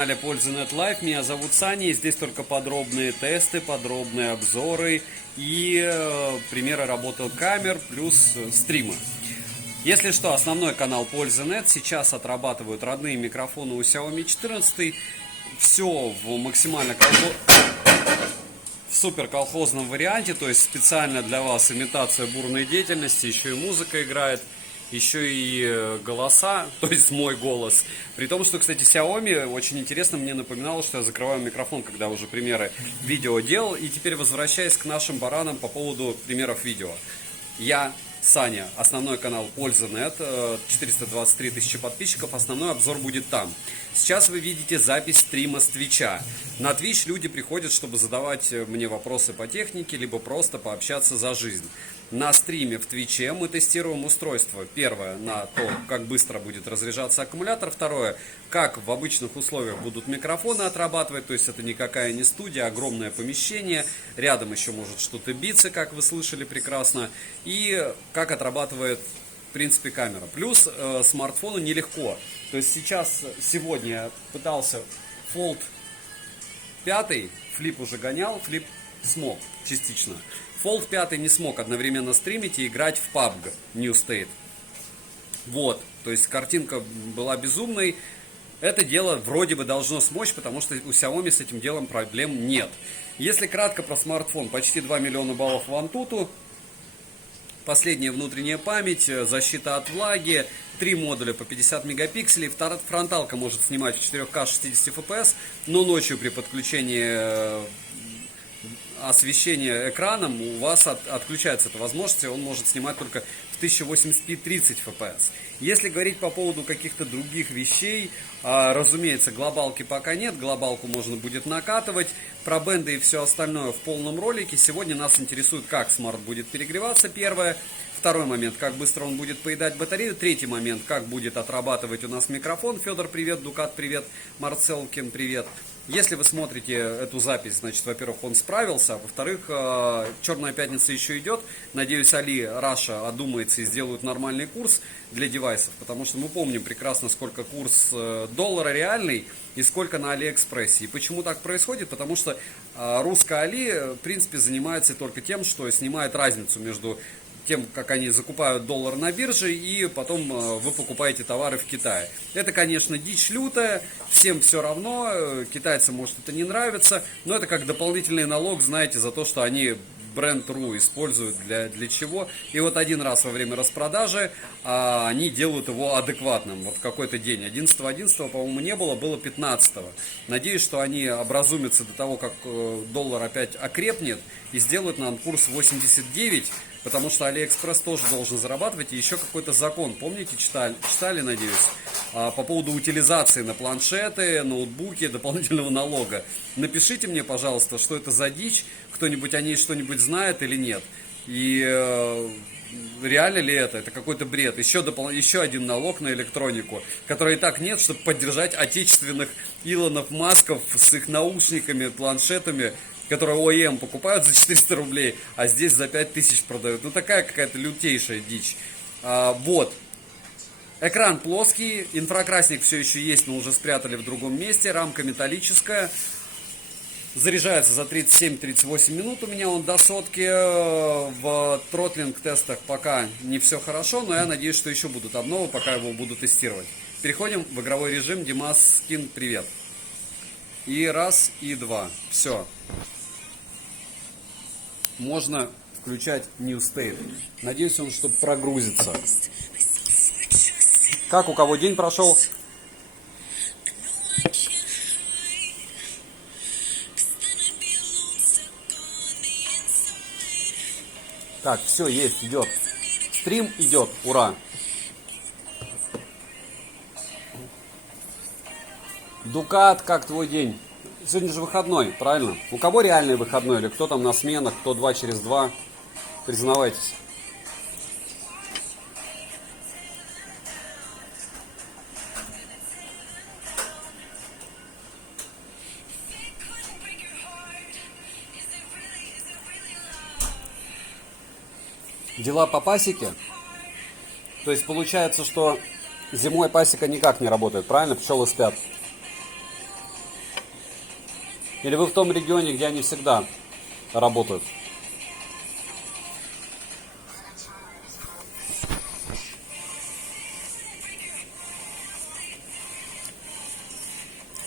На канале Польза.нет Live. Меня зовут Саня, и здесь только подробные тесты, подробные обзоры и примеры работы камер плюс стримы. Если что, основной канал Польза.нет. Сейчас отрабатывают родные микрофоны у Xiaomi 14. Все в максимально в супер колхозном варианте, то есть специально для вас имитация бурной деятельности, еще и музыка играет. Еще и голоса, то есть мой голос. При том, что, кстати, Xiaomi очень интересно мне напоминало, что я закрываю микрофон, когда уже примеры видео делал. И теперь возвращаясь к нашим баранам по поводу примеров видео. Я, Саня, основной канал Польза.нет, 423 тысячи подписчиков, основной обзор будет там. Сейчас вы видите запись стрима с Твича. На Twitch люди приходят, чтобы задавать мне вопросы по технике, либо просто пообщаться за жизнь. На стриме в Твиче мы тестируем устройство. Первое, на то, как быстро будет разряжаться аккумулятор. Второе, как в обычных условиях будут микрофоны отрабатывать. То есть это никакая не студия, огромное помещение. Рядом еще может что-то биться, как вы слышали прекрасно. И как отрабатывает, в принципе, камера. Плюс смартфону нелегко. То есть сегодня я пытался Fold 5, флип уже гонял, флип смог частично. Fold 5 не смог одновременно стримить и играть в PUBG New State. Вот, то есть картинка была безумной. Это дело вроде бы должно смочь, потому что у Xiaomi с этим делом проблем нет. Если кратко про смартфон, почти 2 миллиона баллов в Antutu. Последняя внутренняя память, защита от влаги, 3 модуля по 50 мегапикселей, фронталка может снимать в 4К 60 FPS, но ночью при подключении освещения экраном у вас отключается эта возможность, и он может снимать только в 1080p 30 FPS. Если говорить по поводу каких-то других вещей, разумеется, глобалки пока нет, глобалку можно будет накатывать, про бенды и все остальное в полном ролике. Сегодня нас интересует, как смарт будет перегреваться, первое. Второй момент, как быстро он будет поедать батарею. Третий момент, как будет отрабатывать у нас микрофон. Федор, привет, Дукат, привет, Марцелкин, привет. Если вы смотрите эту запись, значит, во-первых, он справился, а во-вторых, Черная пятница еще идет. Надеюсь, Али, Раша одумается и сделают нормальный курс для девайсов, потому что мы помним прекрасно, сколько курс доллара реальный и сколько на Алиэкспрессе. И почему так происходит? Потому что русская Али, в принципе, занимается только тем, что снимает разницу между тем, как они закупают доллар на бирже, и потом вы покупаете товары в Китае. Это, конечно, дичь лютая, всем все равно, китайцам может это не нравится, но это как дополнительный налог, знаете, за то, что они бренд.ру используют для чего. И вот один раз во время распродажи они делают его адекватным. Вот в какой-то день, 11.11, по-моему, не было, было 15-го. Надеюсь, что они образумятся до того, как доллар опять окрепнет, и сделают нам курс 89, потому что Алиэкспресс тоже должен зарабатывать. И еще какой-то закон, помните, читали, надеюсь, по поводу утилизации на планшеты, ноутбуки, дополнительного налога. Напишите мне, пожалуйста, что это за дичь, кто-нибудь о ней что-нибудь знает или нет. И реально ли это? Это какой-то бред. Еще один налог на электронику, который и так нет, чтобы поддержать отечественных Илонов Масков с их наушниками, планшетами, которые ОЕМ покупают за 400 рублей, а здесь за 5000 продают. Ну, такая какая-то лютейшая дичь. Вот. Экран плоский, инфракрасник все еще есть, но уже спрятали в другом месте. Рамка металлическая. Заряжается за 37-38 минут. У меня он до сотки. В тротлинг-тестах пока не все хорошо, но я надеюсь, что еще будут обновы, пока его буду тестировать. Переходим в игровой режим. Димас Скин, привет. И раз, и два. Все. Можно включать New State. Надеюсь, он чтобы прогрузится. Как у кого день прошел? Так, все, есть, идет. Стрим идет, ура. Дукат, как твой день? Сегодня же выходной, правильно? У кого реальный выходной? Или кто там на сменах, кто 2 через 2? Признавайтесь. Дела по пасеке? То есть получается, что зимой пасека никак не работает, правильно? Пчелы спят. Или вы в том регионе, где они всегда работают?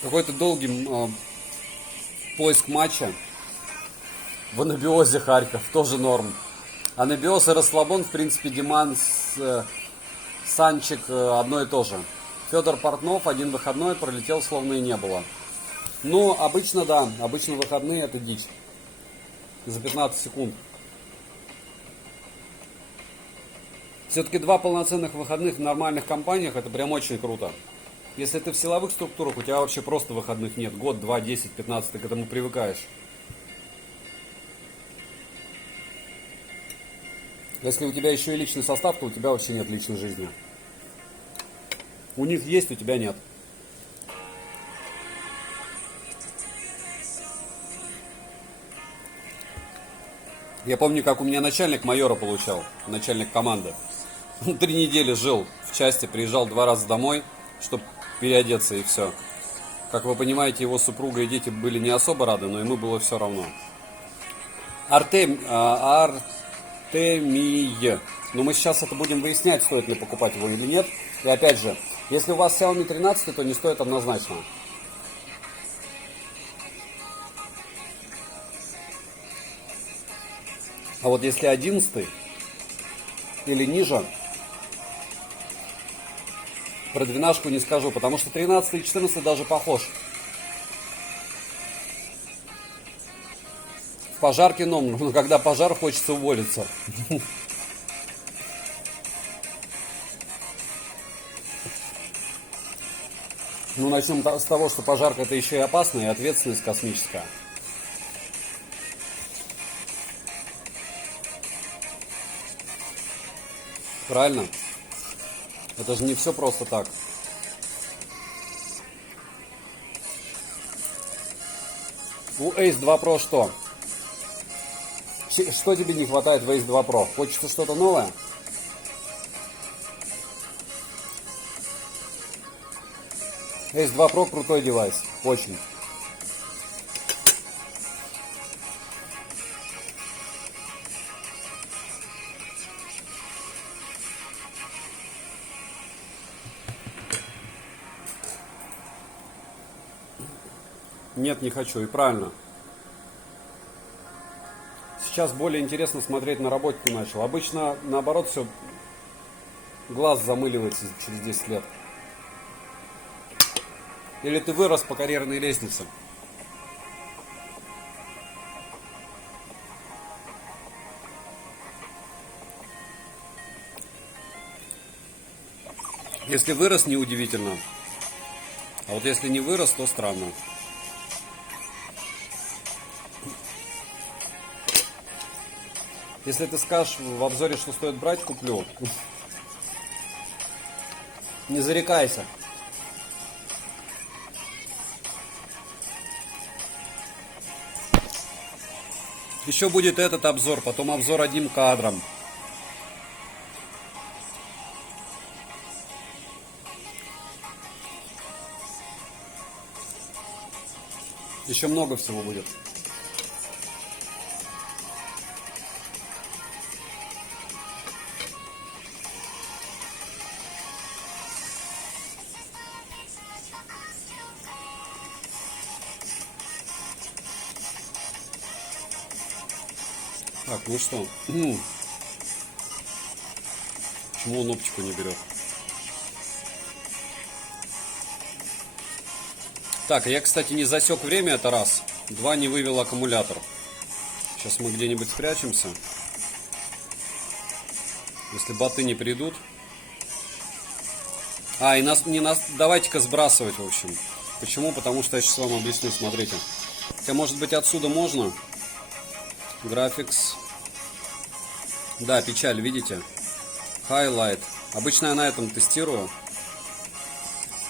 Какой-то долгий поиск матча в Анабиозе Харьков, тоже норм. Анабиоз и Расслабон, в принципе, Диман с Санчик одно и то же. Федор Портнов один выходной пролетел, словно и не было. Ну, обычно да, обычно выходные это дичь. За 15 секунд. Все-таки 2 полноценных выходных в нормальных компаниях это прям очень круто. Если ты в силовых структурах, у тебя вообще просто выходных нет. Год, 2, 10, 15, ты к этому привыкаешь. Если у тебя еще и личный состав, то у тебя вообще нет личной жизни. У них есть, у тебя нет. Я помню, как у меня начальник майора получал, начальник команды. Он 3 недели жил в части, приезжал 2 раза домой, чтобы переодеться и все. Как вы понимаете, его супруга и дети были не особо рады, но ему было все равно. Артемий. Но мы сейчас это будем выяснять, стоит ли покупать его или нет. И опять же, если у вас Xiaomi 13, то не стоит однозначно. А вот если 11 или ниже, про 12 не скажу, потому что 13 и 14 даже похож. В пожарке номер, но когда пожар, хочется уволиться. Ну, начнем с того, что пожарка это еще и опасно, и ответственность космическая. Правильно? Это же не все просто так. У Ace 2 Pro что? Что тебе не хватает в Ace 2 Pro? Хочется что-то новое? Ace 2 Pro крутой девайс. Очень. Нет, не хочу. И правильно. Сейчас более интересно смотреть на работе ты начал. Обычно, наоборот, все глаз замыливается через 10 лет. Или ты вырос по карьерной лестнице. Если вырос, неудивительно. А вот если не вырос, то странно. Если ты скажешь в обзоре, что стоит брать, куплю. Не зарекайся. Еще будет этот обзор, потом обзор одним кадром. Еще много всего будет. Так, ну что? Почему он оптику не берет? Так, я, кстати, не засек время, это раз. 2, не вывел аккумулятор. Сейчас мы где-нибудь спрячемся. Если боты не придут. И давайте-ка сбрасывать, в общем. Почему? Потому что я сейчас вам объясню, смотрите. Хотя, может быть, отсюда можно. Graphics. Да, печаль, видите? Highlight. Обычно я на этом тестирую.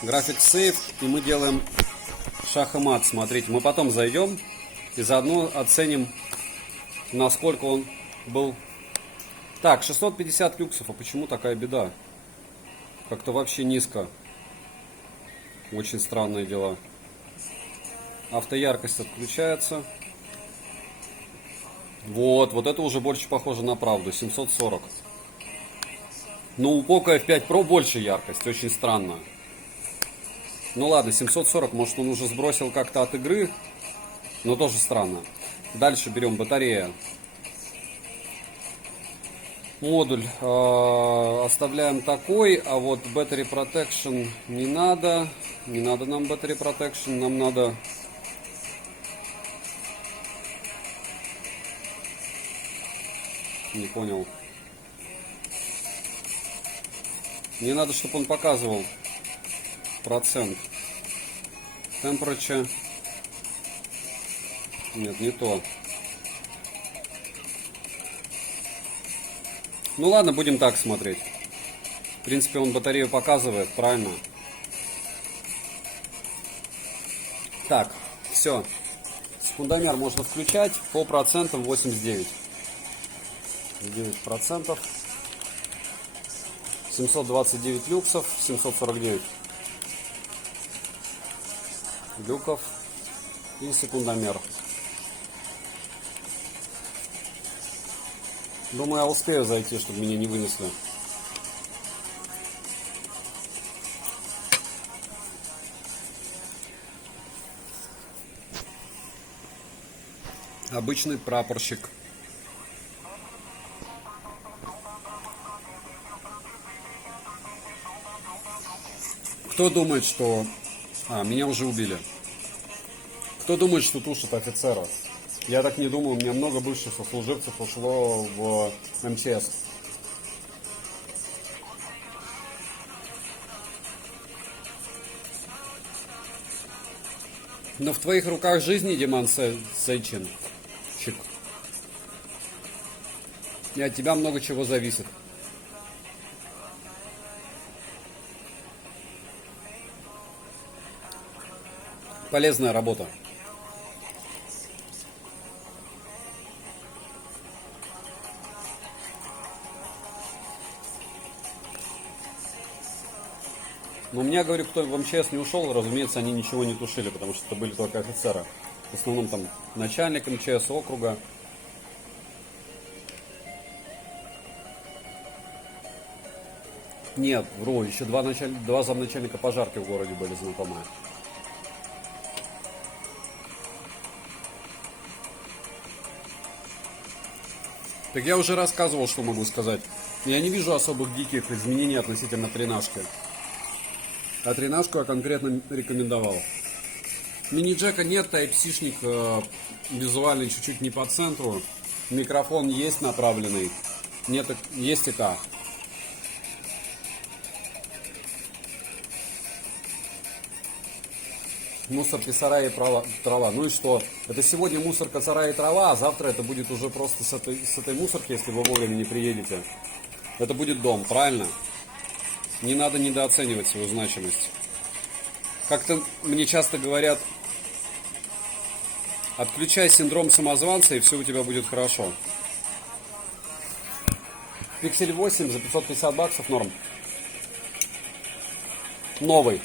Graphics Save. И мы делаем шах и мат. Смотрите, мы потом зайдем и заодно оценим, насколько он был. Так, 650 люксов. А почему такая беда? Как-то вообще низко. Очень странные дела. Автояркость отключается. Вот это уже больше похоже на правду. 740. Но у Poco F5 Pro больше яркость. Очень странно. Ну ладно, 740. Может, он уже сбросил как-то от игры. Но тоже странно. Дальше берем батарея. Модуль оставляем такой. А вот Battery Protection не надо. Не надо нам Battery Protection. Нам надо... Не понял. Мне надо, чтобы он показывал процент. Temperature. Нет, не то. Ну ладно, будем так смотреть. В принципе, он батарею показывает, правильно? Так, все. Секундомер можно включать. По процентам 89. 9%. 729 люксов, 749 люков и секундомер. Думаю, я успею зайти, чтобы меня не вынесли. Обычный прапорщик. Кто думает, что... меня уже убили. Кто думает, что тушат офицера? Я так не думаю, у меня много бывших сослуживцев ушло в МЧС. Но в твоих руках жизни, Диман Сайчин. Чик. И от тебя много чего зависит. Полезная работа. Но у меня, говорю, кто в МЧС не ушел, разумеется, они ничего не тушили, потому что это были только офицеры. В основном там начальник МЧС округа. Нет, вру, еще два замначальника пожарки в городе были знакомые. Так я уже рассказывал, что могу сказать. Я не вижу особых диких изменений относительно тренажки. А тренажку я конкретно рекомендовал. Мини-джека нет, Type-C-шник визуально чуть-чуть не по центру. Микрофон есть направленный. Нет, есть ИК. Мусорки, сараи и трава. Ну и что? Это сегодня мусорка, сарай и трава, а завтра это будет уже просто с этой мусорки, если вы вовремя не приедете. Это будет дом, правильно? Не надо недооценивать свою значимость. Как-то мне часто говорят, отключай синдром самозванца, и все у тебя будет хорошо. Pixel 8 за 550 баксов норм. Новый.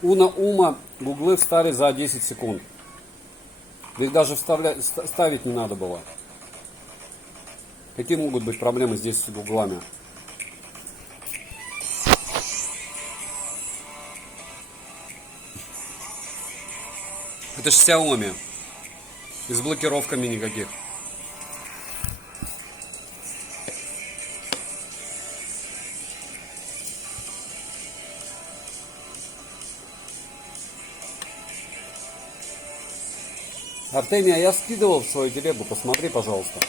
Ума гуглы встали за 10 секунд. Их даже ставить не надо было. Какие могут быть проблемы здесь с гуглами? Это же Xiaomi. И с блокировками никаких. Артемия, я скидывал в свою телегу, посмотри, пожалуйста.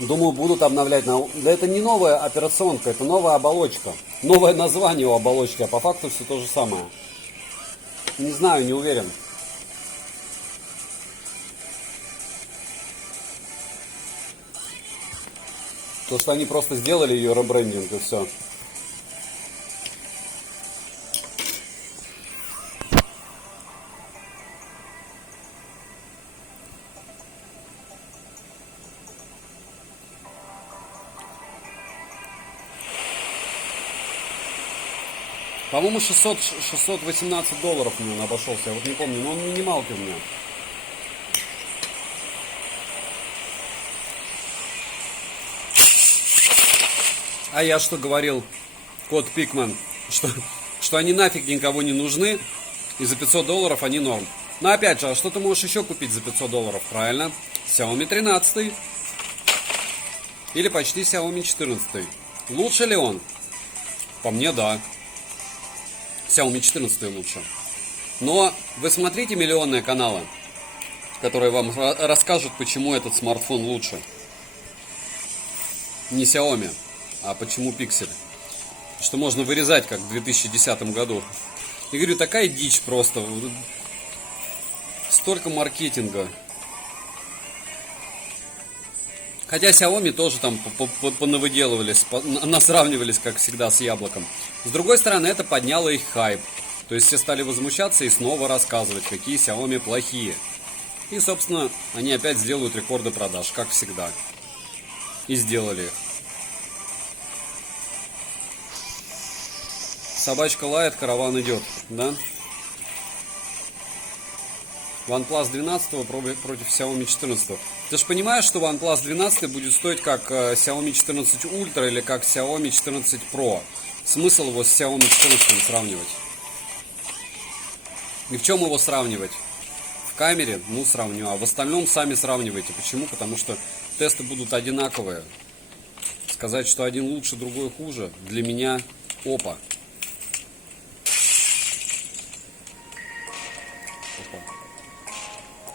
Думаю, будут обновлять. Да это не новая операционка, это новая оболочка. Новое название у оболочки, а по факту все то же самое. Не знаю, не уверен. То, что они просто сделали ее ребрендинг и все. По-моему, 618 долларов мне он обошелся. Я вот не помню, но он минималки у меня. А я что говорил, кот Пикман, что они нафиг никого не нужны, и за 500 долларов они норм. Но опять же, а что ты можешь еще купить за 500 долларов, правильно? Xiaomi 13 или почти Xiaomi 14. Лучше ли он? По мне, да. Xiaomi 14 лучше. Но вы смотрите миллионные каналы, которые вам расскажут, почему этот смартфон лучше. Не Xiaomi, а почему Pixel. Что можно вырезать, как в 2010 году. Я говорю, такая дичь просто. Столько маркетинга. Хотя Xiaomi тоже там понавыделывались, насравнивались, как всегда, с яблоком. С другой стороны, это подняло их хайп. То есть все стали возмущаться и снова рассказывать, какие Xiaomi плохие. И, собственно, они опять сделают рекорды продаж, как всегда. И сделали их. Собачка лает, караван идет, да? OnePlus 12 против Xiaomi 14. Ты же понимаешь, что OnePlus 12 будет стоить как Xiaomi 14 Ultra или как Xiaomi 14 Pro. Смысл его с Xiaomi 14 сравнивать? И в чем его сравнивать? В камере? Ну, сравню. А в остальном сами сравнивайте. Почему? Потому что тесты будут одинаковые. Сказать, что один лучше, другой хуже, для меня опа.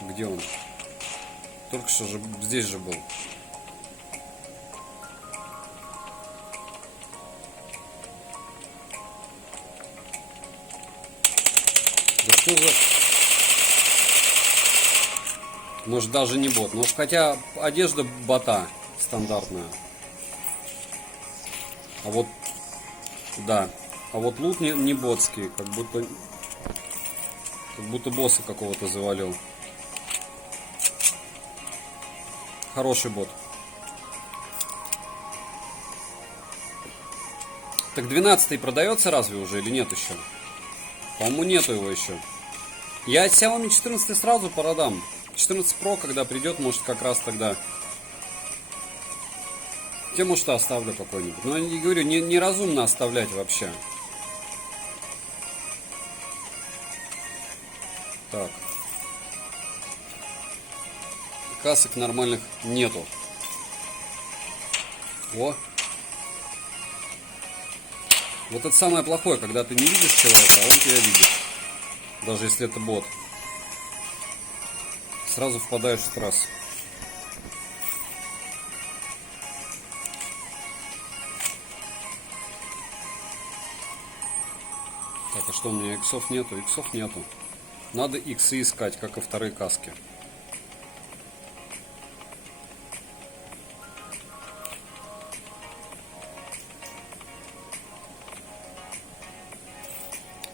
Где он? Только что же здесь же был. Да что за... Может даже не бот. Может хотя одежда бота стандартная. А вот... Да. А вот лут не ботский. Как будто босса какого-то завалил. Хороший бот. Так 12-й продается разве уже или нет еще? По-моему, нету его еще. Я от Xiaomi 14 сразу продам. 14 Pro, когда придет, может как раз тогда. Тем, может, оставлю какой-нибудь. Но я не говорю, неразумно оставлять вообще. Так. Касок нормальных нету. О. Вот это самое плохое, когда ты не видишь человека, а он тебя видит. Даже если это бот. Сразу впадаешь в стресс. Так, а что у меня иксов нету? Иксов нету. Надо иксы искать, как и вторые каски.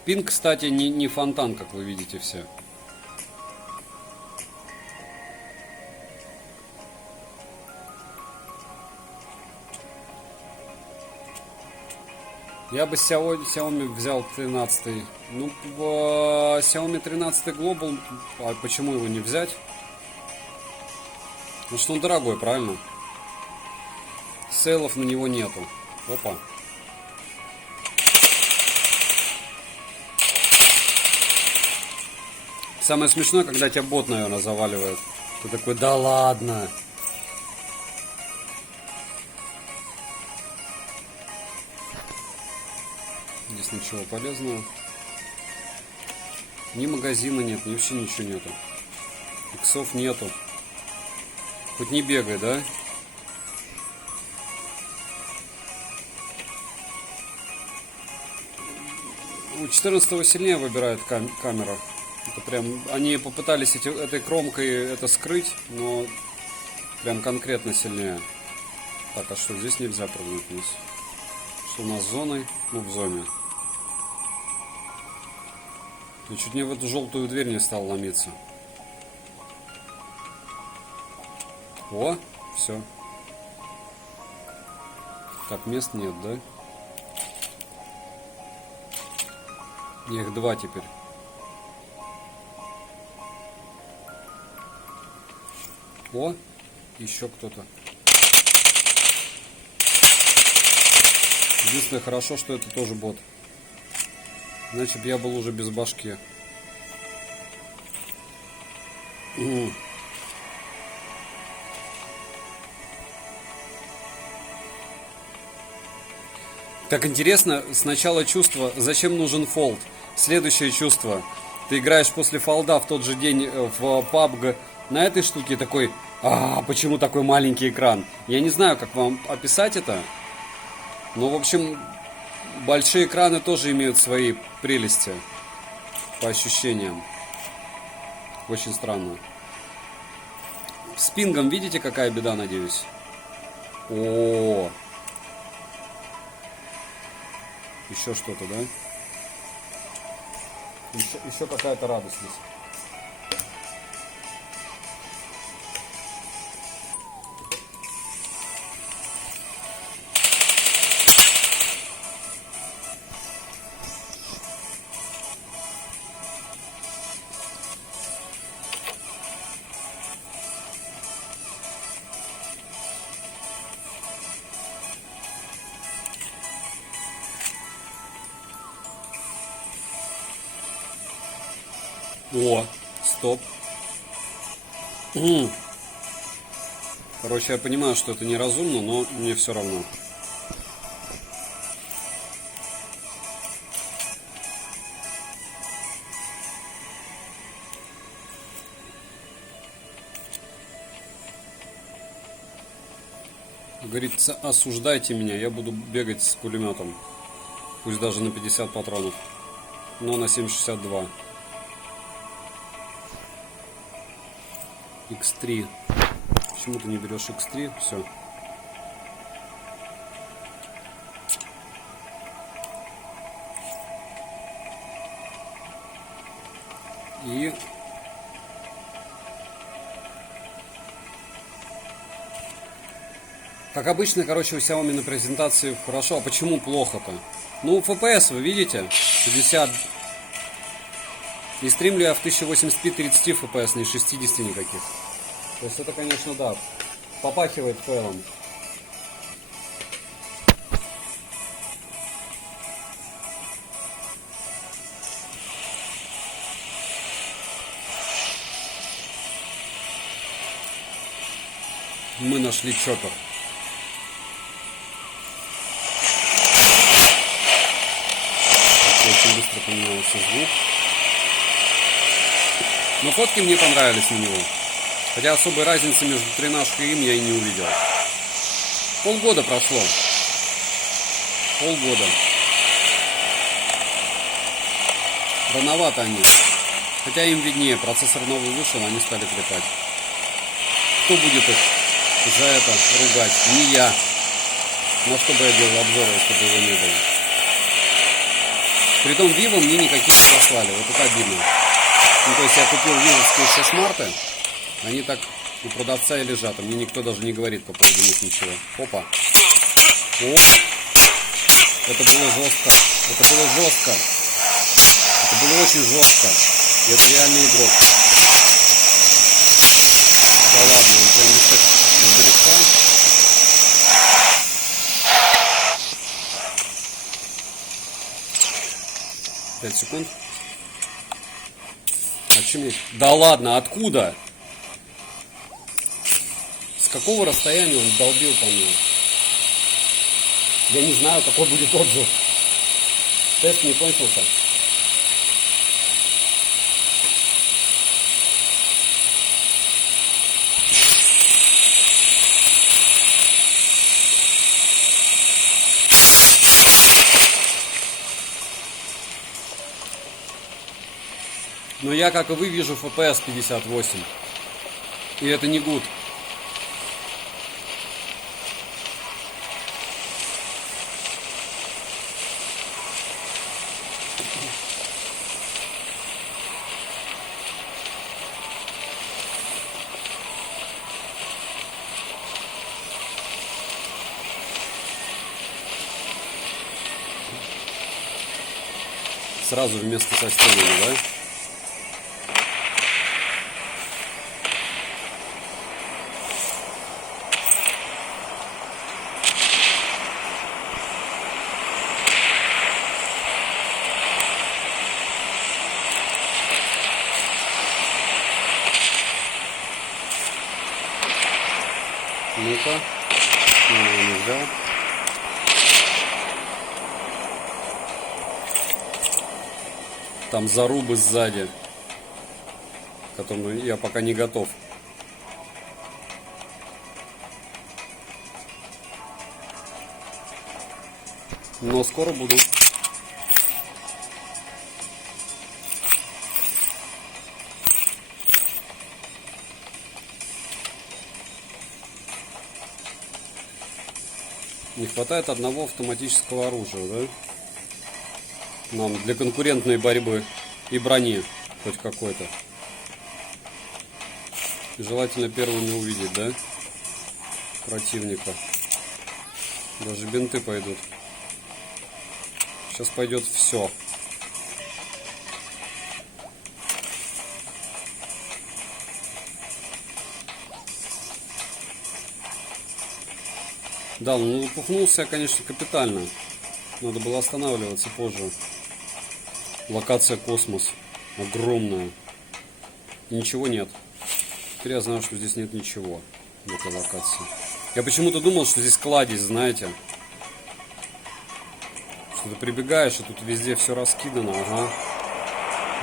Пин, кстати, не фонтан, как вы видите все. Я бы Xiaomi взял 13. Ну, Xiaomi 13 Global, а почему его не взять? Потому что он дорогой, правильно? Сейлов на него нету. Опа. Самое смешное, когда тебя бот, наверное, заваливает. Ты такой, да ладно. Здесь ничего полезного. Ни магазина нет, ни вообще ничего нету. Иксов нету. Хоть не бегай, да? У 14-го сильнее выбирает камера. Это прям, они попытались этой кромкой это скрыть, но прям конкретно сильнее. Так, а что, здесь нельзя прыгнуть вниз? Что у нас с зоной? Ну, в зоне. Я чуть не в эту желтую дверь не стал ломиться. О, все. Так, мест нет, да? Их два теперь. О, еще кто-то. Единственное, хорошо, что это тоже бот. Иначе бы я был уже без башки. Как интересно, сначала чувство, зачем нужен фолд. Следующее чувство. Ты играешь после фолда в тот же день в PUBG на этой штуке такой, почему такой маленький экран? Я не знаю, как вам описать это. Но, в общем, большие экраны тоже имеют свои прелести по ощущениям. Очень странно. С пингом видите, какая беда, надеюсь? О, еще что-то, да? Еще какая-то радость здесь. О, стоп. Короче, я понимаю, что это неразумно, но мне все равно. Говорит, осуждайте меня, я буду бегать с пулеметом. Пусть даже на 50 патронов. Но на 7,62. X3. Почему ты не берешь X3? Все. И как обычно, короче, у Xiaomi на презентации хорошо. А почему плохо-то? Ну, FPS вы видите? 50. И стримлю я в 1080p 30 FPS, не 60 никаких. То есть это, конечно, да, попахивает фейлом. Мы нашли чоппер. Очень быстро поменялся звук. Но фотки мне понравились на него. Хотя особой разницы между 13 и им я и не увидел. Полгода прошло. Полгода. Рановато они. Хотя им виднее. Процессор новый вышел, они стали трепать. Кто будет их за это ругать? Не я. На что бы я делал обзор, если бы его не было. Притом Vivo мне никаких не послали. Вот это обидно. Ну, то есть я купил вивовские все смарты. Они так у продавца и лежат. А мне никто даже не говорит по поводу них ничего. Опа. О! Это было жестко. Это было жестко. Это было очень жестко. И это реальный игрок. Да ладно, он прям не так издалека. 5 секунд. А чем я... Да ладно, откуда? С какого расстояния он долбил по мне? Я не знаю, какой будет отзыв. Тест не кончился. Но я, как и вы, вижу FPS 58. И это не гуд. Сразу вместо со стенами, да? Ну-ка. Не взял. Там зарубы сзади, к которым я пока не готов. Но скоро буду. Не хватает одного автоматического оружия, да? Нам для конкурентной борьбы и брони хоть какой-то. Желательно первыми увидеть, да? Противника. Даже бинты пойдут. Сейчас пойдет все. Да, ну лопухнулся я, конечно, капитально. Надо было останавливаться позже. Локация космос. Огромная. И ничего нет. Теперь я знаю, что здесь нет ничего в этой локации. Я почему-то думал, что здесь кладезь, знаете. Что ты прибегаешь, и тут везде все раскидано. Ага.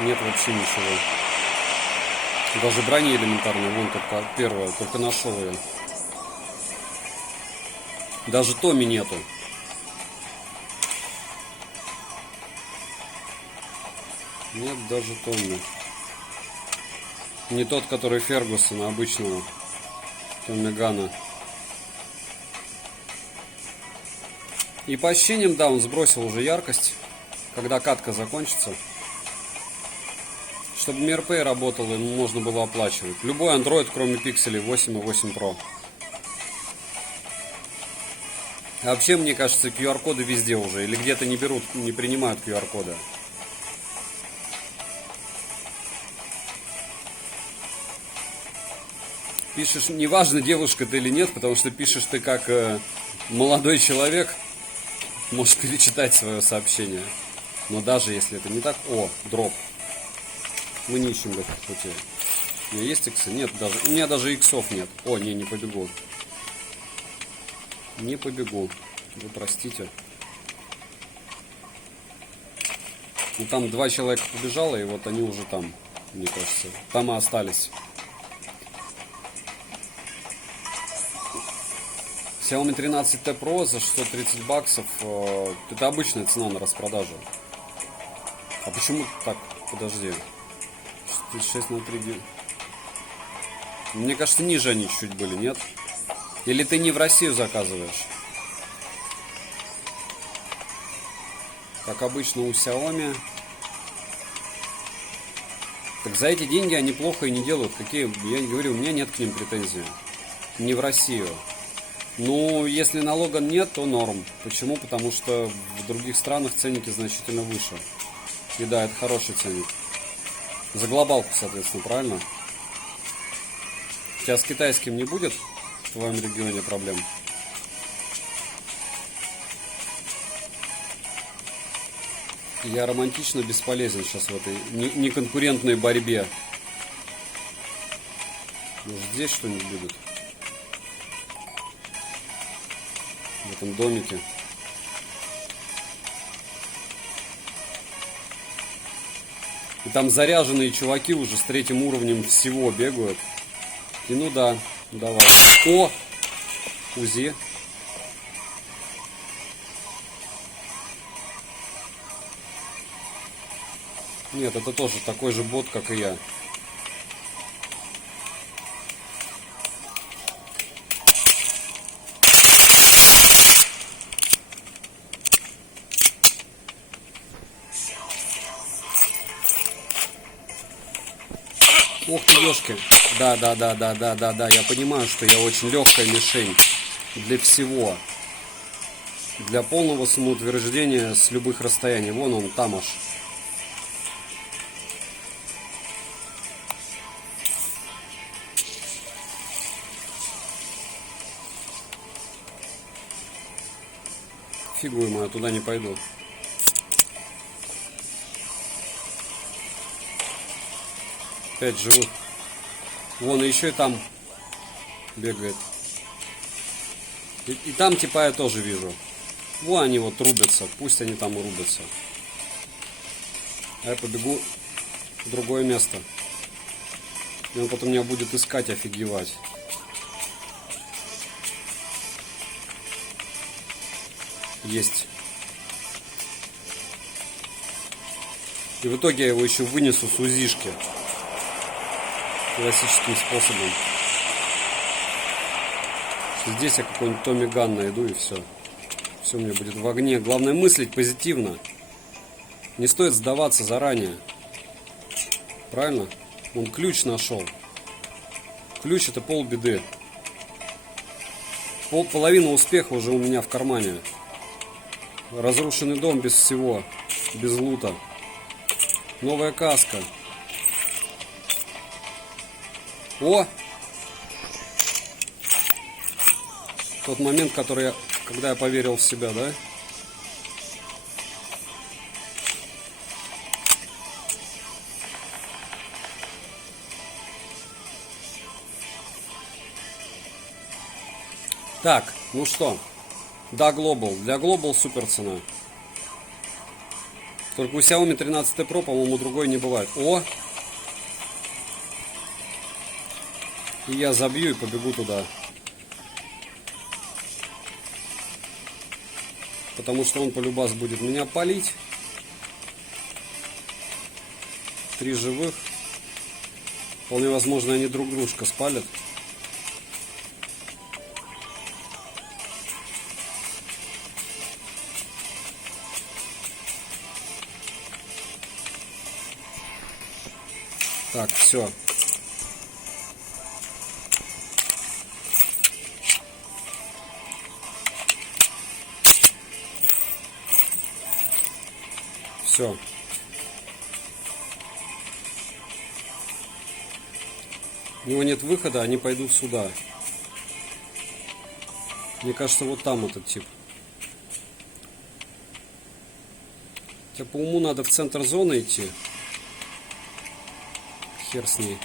Нет вообще ничего. Даже брони элементарной. Вон только первая. Только нашел ее. Даже Томми нету. Нет даже Томми. Не тот, который Фергусона обычного. Томми Гана. И по ощущениям, да, он сбросил уже яркость. Когда катка закончится. Чтобы MirPay работал, ему можно было оплачивать. Любой Android, кроме пикселей 8 и 8 Pro. А вообще, мне кажется, QR-коды везде уже. Или где-то не берут, не принимают QR-коды. Пишешь, неважно, девушка ты или нет, потому что пишешь ты как молодой человек, можешь перечитать свое сообщение. Но даже если это не так... О, дроп. Мы не ищем в этом пути. У меня есть иксы? Нет, даже. У меня даже иксов нет. О, не побегу. Не побегу. Вы простите. Ну там 2 человека побежало, и вот они уже там, мне кажется. Там и остались. Xiaomi 13T Pro за 630 баксов. Это обычная цена на распродажу. А почему так? Подожди. 6 на 3. Мне кажется, ниже они чуть-чуть были, нет? Или ты не в Россию заказываешь? Как обычно у Xiaomi. Так за эти деньги они плохо и не делают. Какие? Я не говорю, у меня нет к ним претензий. Не в Россию. Ну, если налога нет, то норм. Почему? Потому что в других странах ценники значительно выше. И да, это хороший ценник. За глобалку, соответственно, правильно? У тебя с китайским не будет в твоем регионе проблем? Я романтично бесполезен сейчас в этой неконкурентной борьбе. Может, здесь что-нибудь будет? В этом домике. И там заряженные чуваки уже с 3-м уровнем всего бегают. И ну да, давай. О! УЗИ. Нет, это тоже такой же бот, как и я. Ох ты, ёшки. Да, я понимаю, что я очень легкая мишень для всего. Для полного самоутверждения с любых расстояний. Вон он, там аж. Фигу ему, я туда не пойду. Опять живут. Вон, еще и там бегает. И там типа я тоже вижу. Вон они вот рубятся. Пусть они там рубятся. А я побегу в другое место. И он потом меня будет искать, офигевать. Есть. И в итоге я его еще вынесу с УЗИшки. Классическим способом. Здесь я какой-нибудь Томми Ган найду и все. Все у меня будет в огне. Главное мыслить позитивно. Не стоит сдаваться заранее. Правильно? Он ключ нашел. Ключ — это полбеды. Половина успеха уже у меня в кармане. Разрушенный дом без всего. Без лута. Новая каска. О! Тот момент, когда я поверил в себя, да? Так, ну что? Да, Global. Для Global супер цена. Только у Xiaomi 13 Pro, по-моему, другой не бывает. О! И я забью и побегу туда. Потому что он полюбас будет меня палить. 3 живых. Вполне возможно, они друг дружка спалят. Так, все. Все. У него нет выхода, они пойдут сюда. Мне кажется, вот там этот тип. Хотя по уму надо в центр зоны идти. Хер с ней.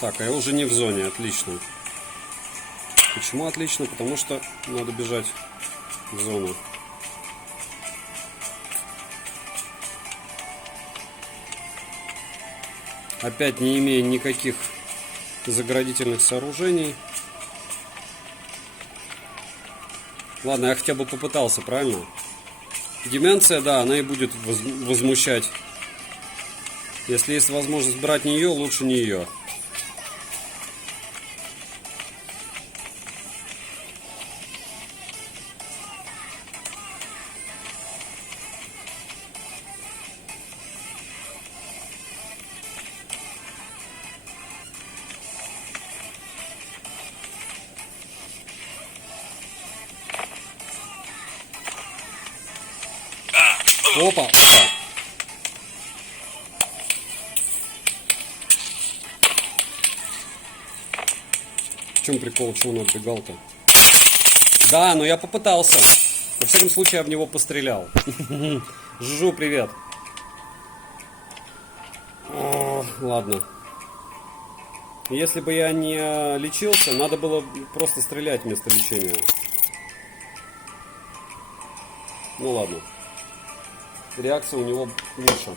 Так, а я уже не в зоне, отлично. Почему отлично? Потому что надо бежать в зону. Опять не имея никаких заградительных сооружений. Ладно, я хотя бы попытался, правильно? Деменция, да, она и будет возмущать. Если есть возможность брать не ее, лучше не ее. Опа, опа. В чем прикол, чего он отбегал-то? Да, но я попытался. Во всяком случае, я в него пострелял. Жужу, привет. О, ладно. Если бы я не лечился, надо было просто стрелять вместо лечения. Ну ладно. Реакция у него лучше.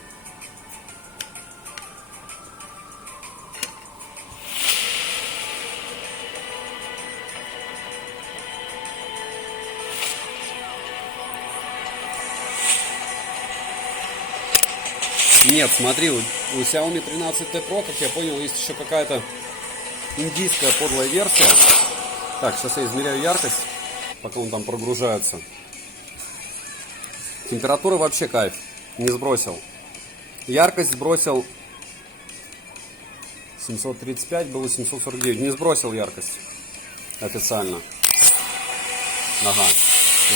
Нет, смотри, у Xiaomi 13T Pro, как я понял, есть еще какая-то индийская подлая версия. Так, сейчас я измеряю яркость, пока он там прогружается. Температура вообще кайф, не сбросил. Яркость сбросил 735, было 749. Не сбросил яркость официально. Ага,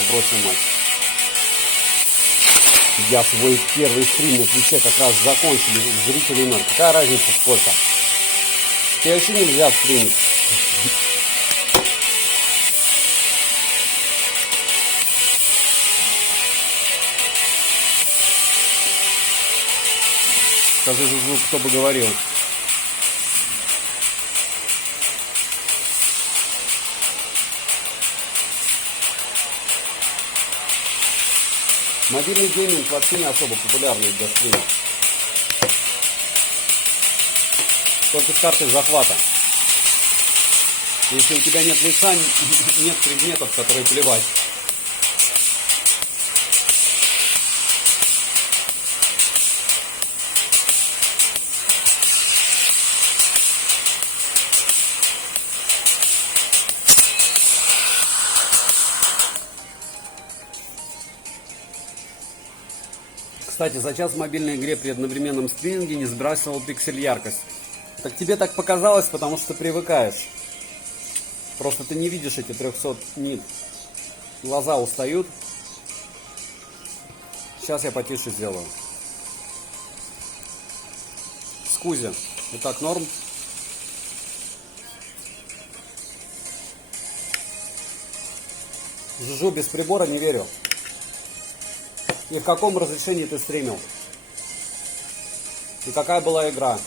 сбросил мать. Я свой первый стрим на Твиче как раз закончили, зрителей 0. Какая разница сколько? Тебе вообще нельзя стримить. Скажи же звук, кто бы говорил. Мобильный гейминг вообще не особо популярный для стрима. Только с картой захвата. Если у тебя нет лица, нет предметов, которые плевать. Кстати, за час в мобильной игре при одновременном стриминге не сбрасывал пиксель яркость. Так тебе так показалось, потому что ты привыкаешь. Просто ты не видишь эти 300 нит. Глаза устают. Сейчас я потише сделаю. Скузи. Итак, норм. Жужу без прибора не верю. И в каком разрешении ты стримил? И какая была игра?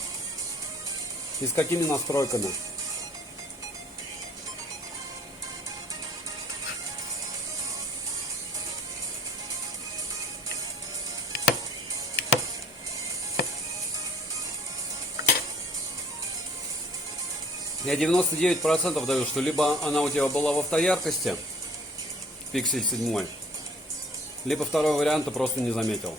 И с какими настройками? Я 99% даю, что либо она у тебя была в автояркости, пиксель 7, либо второй вариант ты просто не заметил.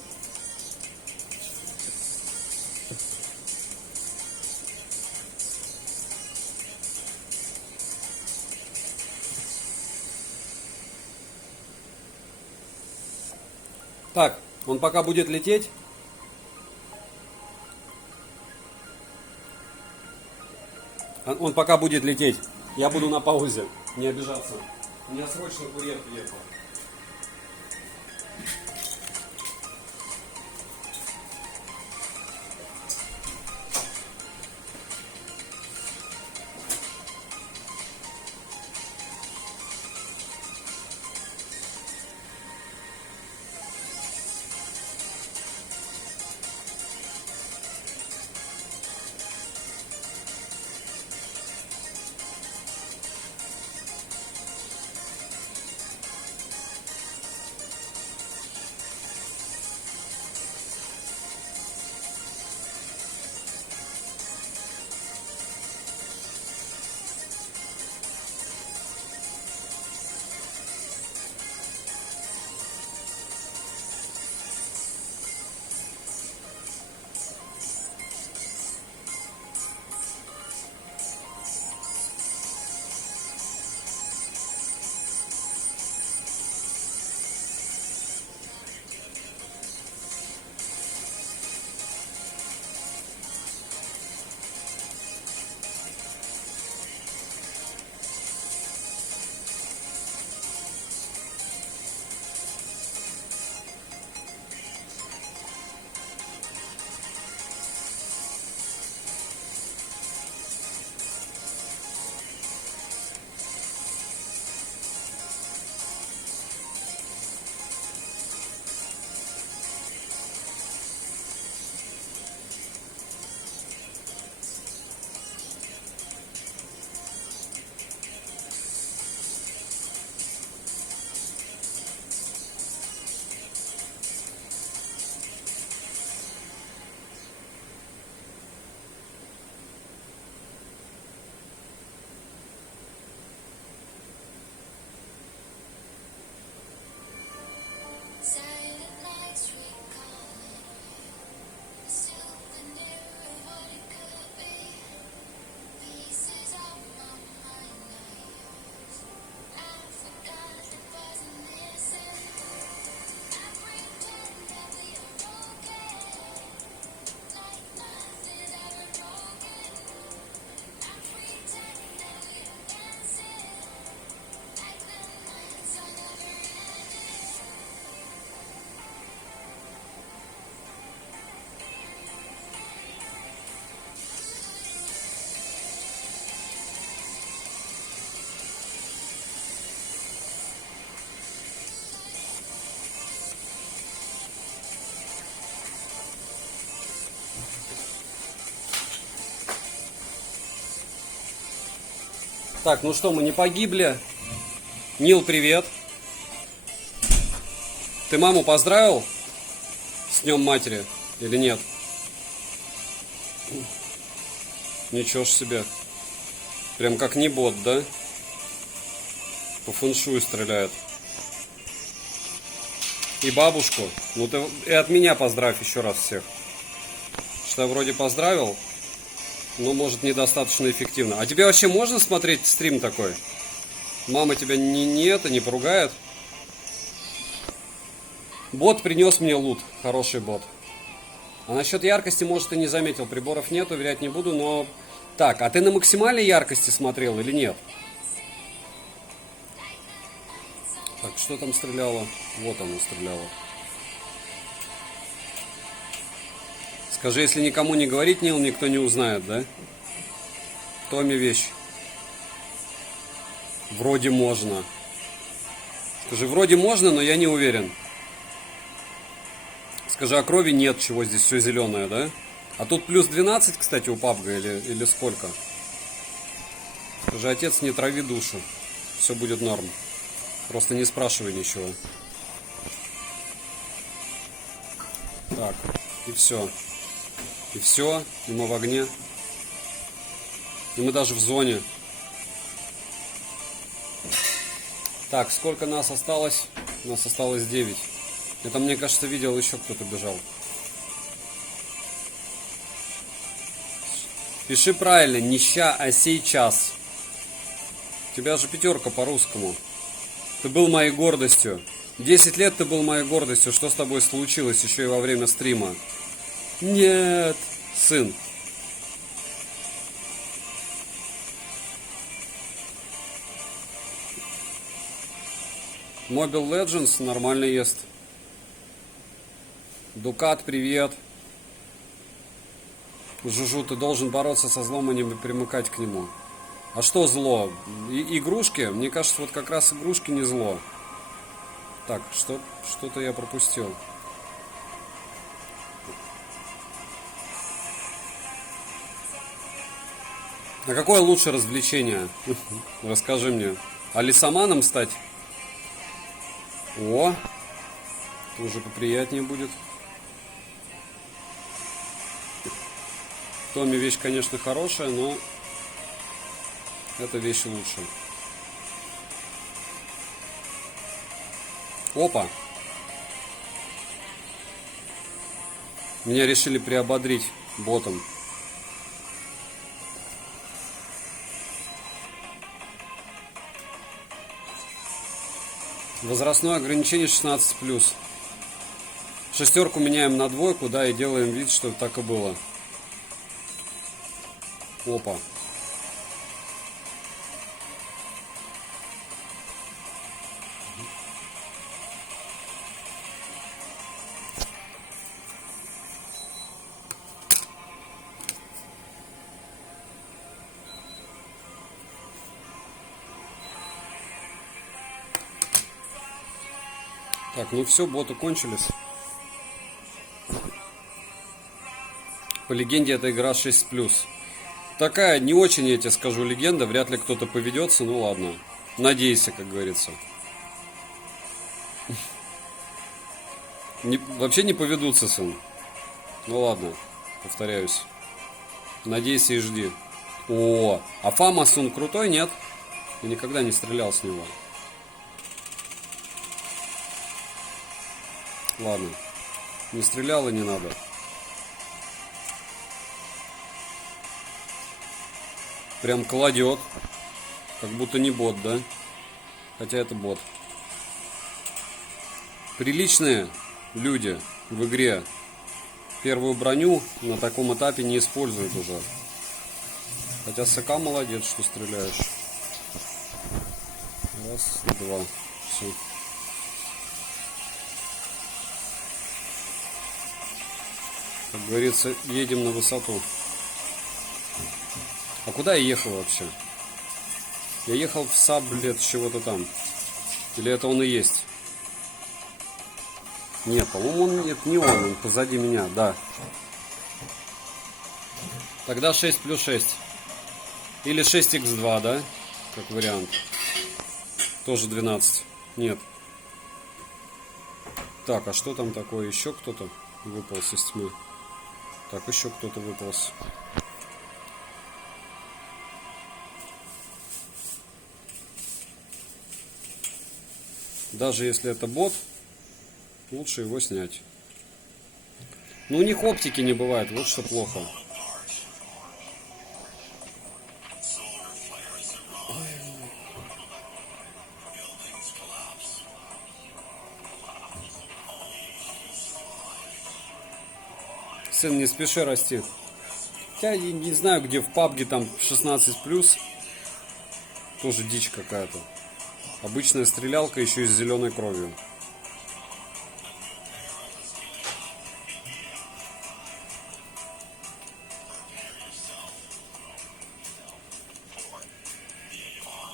Так, он пока будет лететь. Он пока будет лететь. Я буду на паузе. Не обижаться. У меня срочно курьер приехал. Так, ну что, мы не погибли. Нил, привет. Ты маму поздравил с Днем Матери или нет? Ничего ж себе. Прям как не бот, да? По фэншую стреляет. И бабушку. Ну ты и от меня поздравь еще раз всех. Что я вроде поздравил, но может недостаточно эффективно. А тебе вообще можно смотреть стрим такой? Мама тебя не поругает? Бот принес мне лут. Хороший бот. А насчет яркости, может, и не заметил. Приборов нет, уверять не буду, но... Так, а ты на максимальной яркости смотрел или нет? Так, что там стреляло? Вот оно стреляло. Скажи, если никому не говорить, Нил, никто не узнает, да? Томми вещь. Вроде можно. Скажи, вроде можно, но я не уверен. Скажи, а крови нет, чего здесь все зеленое, да? А тут плюс 12, кстати, у пабга или сколько? Скажи, отец, не трави душу. Все будет норм. Просто не спрашивай ничего. Так, и все. И все, и мы в огне. И мы даже в зоне. Так, сколько нас осталось? Нас осталось 9. Это, мне кажется, видел, еще кто-то бежал. Пиши правильно, не ща, а сейчас. У тебя же 5 по-русскому. Ты был моей гордостью. 10 лет ты был моей гордостью. Что с тобой случилось еще и во время стрима? Нет, сын. Mobile Legends нормально ест. Дукат, привет. Жужу, ты должен бороться со злом, а не примыкать к нему. А что зло? Игрушки? Мне кажется, вот как раз игрушки не зло. Так, что-то я пропустил. А какое лучшее развлечение? Расскажи мне. А лесоманом стать? О, это уже поприятнее будет. Томми вещь, конечно, хорошая, но эта вещь лучше. Опа! Меня решили приободрить ботом. Возрастное ограничение 16+. Шестерку меняем на 2, да, и делаем вид, что так и было. Опа. Так, ну все, боты кончились. По легенде, эта игра 6+. Такая не очень, я тебе скажу, легенда. Вряд ли кто-то поведется, ну ладно. Надейся, как говорится. Вообще не поведутся, сын. Ну ладно, повторяюсь. Надейся и жди. О, а Фамас, он крутой, нет? Я никогда не стрелял с него. Ладно, не стрелял и не надо. Прям кладет. Как будто не бот, да? Хотя это бот. Приличные люди в игре первую броню на таком этапе не используют уже. Хотя СК молодец, что стреляешь. Раз, два. Все. Как говорится, едем на высоту. А куда я ехал вообще? Я ехал в саблет чего-то там. Или это он и есть? Нет, по-моему, это не он позади меня, да. Тогда 6+6. Или 6х2, да? как вариант. Тоже 12. Нет. Так, а что там такое? Еще кто-то выполз из тьмы. Так, еще кто-то выполз. Даже если это бот, лучше его снять. Но у них оптики не бывает, вот что плохо. Сын, не спеши расти. Я не знаю, где в PUBG там 16+, тоже дичь какая-то. Обычная стрелялка еще и с зеленой кровью.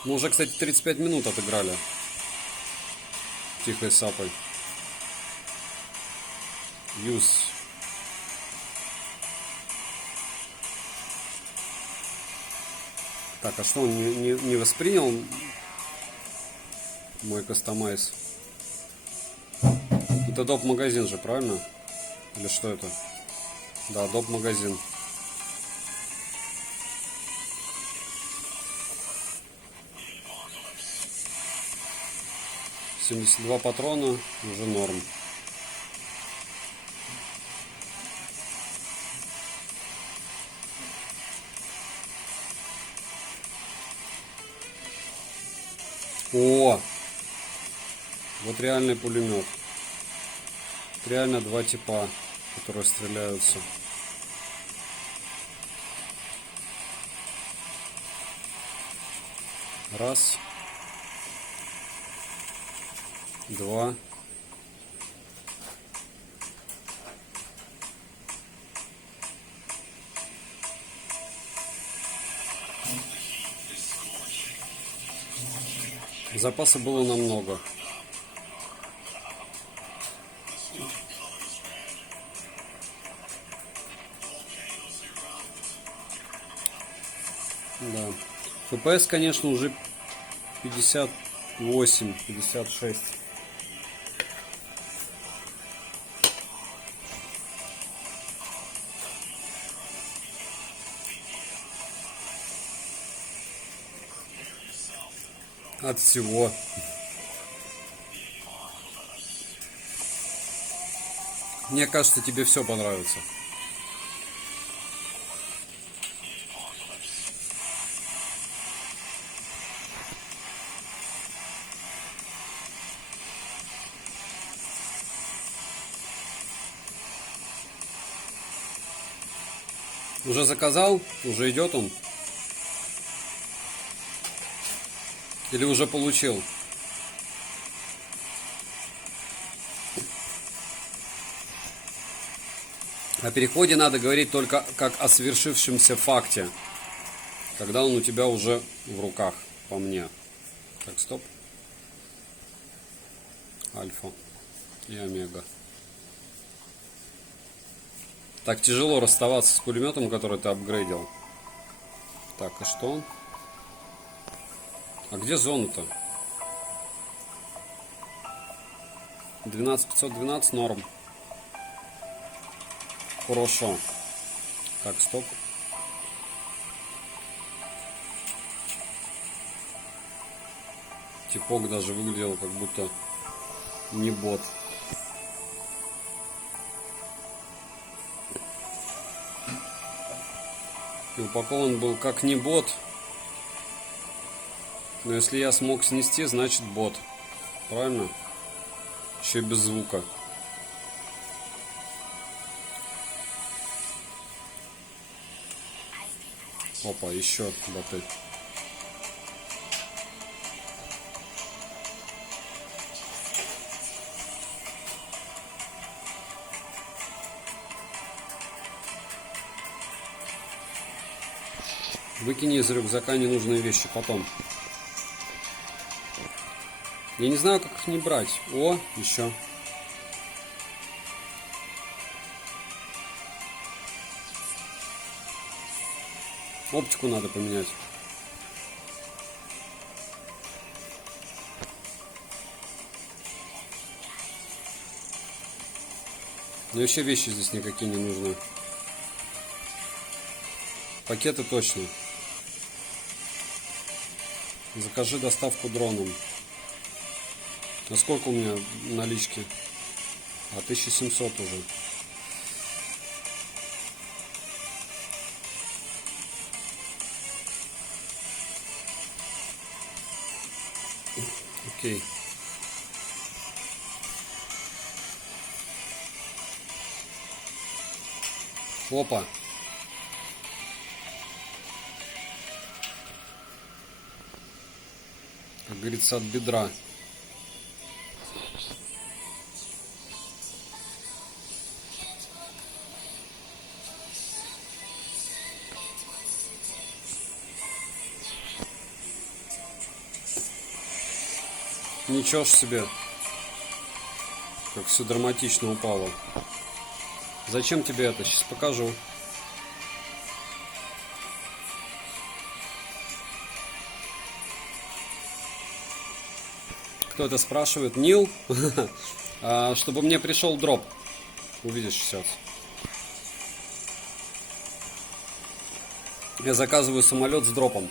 Мы уже, кстати, 35 минут отыграли. Тихой сапой. Юз. Так, а что он не воспринял мой кастомайз? Это доп-магазин же, правильно? Или что это? Да, доп-магазин. $72 патрона, уже норм. О! Вот реальный пулемет. Реально два типа, которые стреляются. Раз. Два. Запаса было намного. Да. ФПС, конечно, уже 58, 56. От всего. Мне кажется, тебе все понравится. Уже заказал? Уже идет он? Или уже получил? О переходе надо говорить только как о свершившемся факте, когда он у тебя уже в руках, по мне. Так, стоп. Альфа и омега. Так тяжело расставаться с пулеметом, который ты апгрейдил. Так, и что? А где зона-то? 12512 норм. Хорошо. Так, стоп. Типок даже выглядел как будто не бот. И упакован был как не бот. Но если я смог снести, значит бот. Правильно? Еще без звука. Опа, еще боты. Выкини из рюкзака ненужные вещи потом. Я не знаю, как их не брать. О, еще. Оптику надо поменять. И вообще вещи здесь никакие не нужны. Пакеты точно. Закажи доставку дроном. А сколько у меня налички? 1700 уже. Окей. Опа. Как говорится, от бедра. Ничего ж себе. Как все драматично упало. Зачем тебе это? Сейчас покажу. Кто это спрашивает? Нил? Чтобы мне пришел дроп. Увидишь сейчас. Я заказываю самолет с дропом.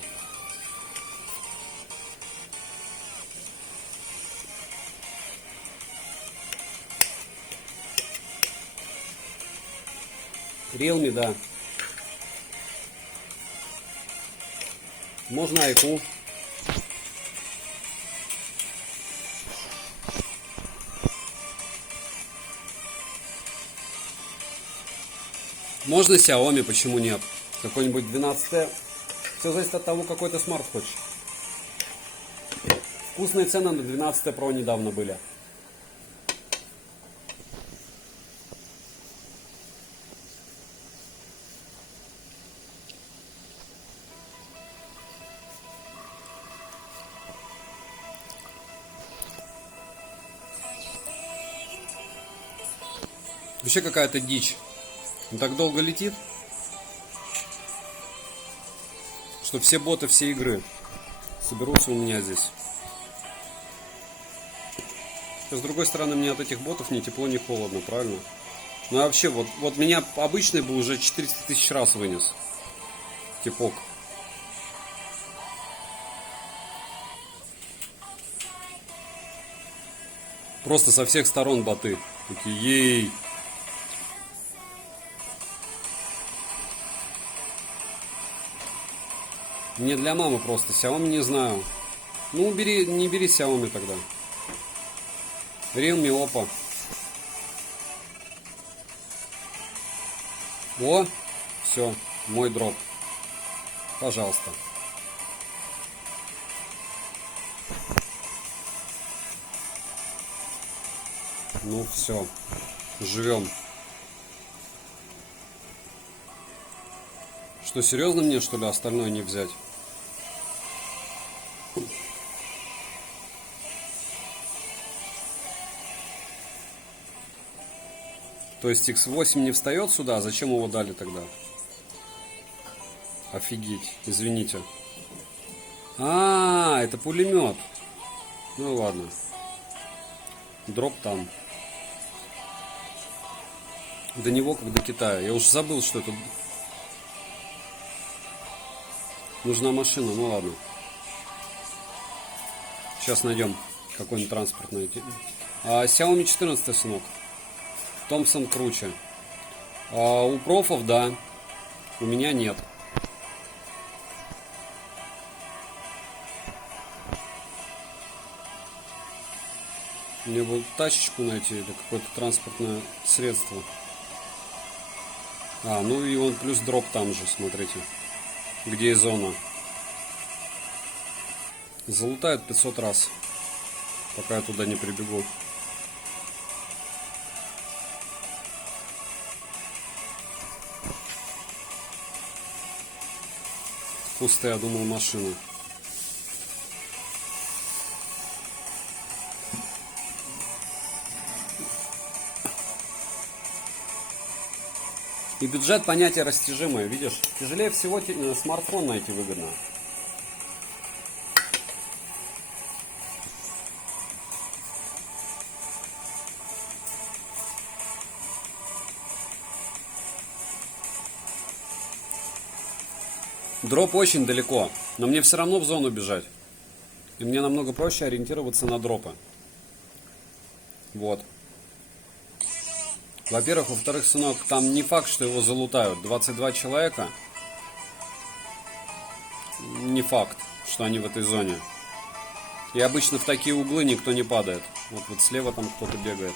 Realme, да. Можно iQOO. Можно Xiaomi, почему нет? Какой-нибудь 12. Все зависит от того, какой ты смарт хочешь. Вкусные цены на 12 Pro недавно были. Вообще какая-то дичь. Он так долго летит, что все боты, все игры соберутся у меня здесь. С другой стороны, мне от этих ботов ни тепло, ни холодно, правильно? Ну а вообще, вот меня обычный бы уже 400 тысяч раз вынес. Типок. Просто со всех сторон боты. Такие, ей. Не для мамы просто. Xiaomi не знаю. Ну, не бери Xiaomi тогда. Realme, опа. О, все, мой дроп. Пожалуйста. Ну, все. Живем. Что, серьезно мне, что ли, остальное не взять? То есть X8 не встает сюда? Зачем его дали тогда? Офигеть, извините. Это пулемет. Ну ладно. Дроп там. До него как до Китая. Я уже забыл, что это... Нужна машина, ну ладно. Сейчас найдем какой-нибудь транспорт найти. Xiaomi 14, сынок. Томпсон круче. У профов, да. У меня нет. Мне бы тачечку найти или какое-то транспортное средство. Ну и он плюс дроп там же, смотрите. Где и зона. Залутает 500 раз. Пока я туда не прибегу. Пустая, я думал, машина. И бюджет понятие растяжимое, видишь? Тяжелее всего смартфон найти выгодно. Дроп очень далеко, но мне все равно в зону бежать. И мне намного проще ориентироваться на дропы. Вот. Во-первых, во-вторых, сынок, там не факт, что его залутают. 22 человека. Не факт, что они в этой зоне. И обычно в такие углы никто не падает. Вот слева там кто-то бегает.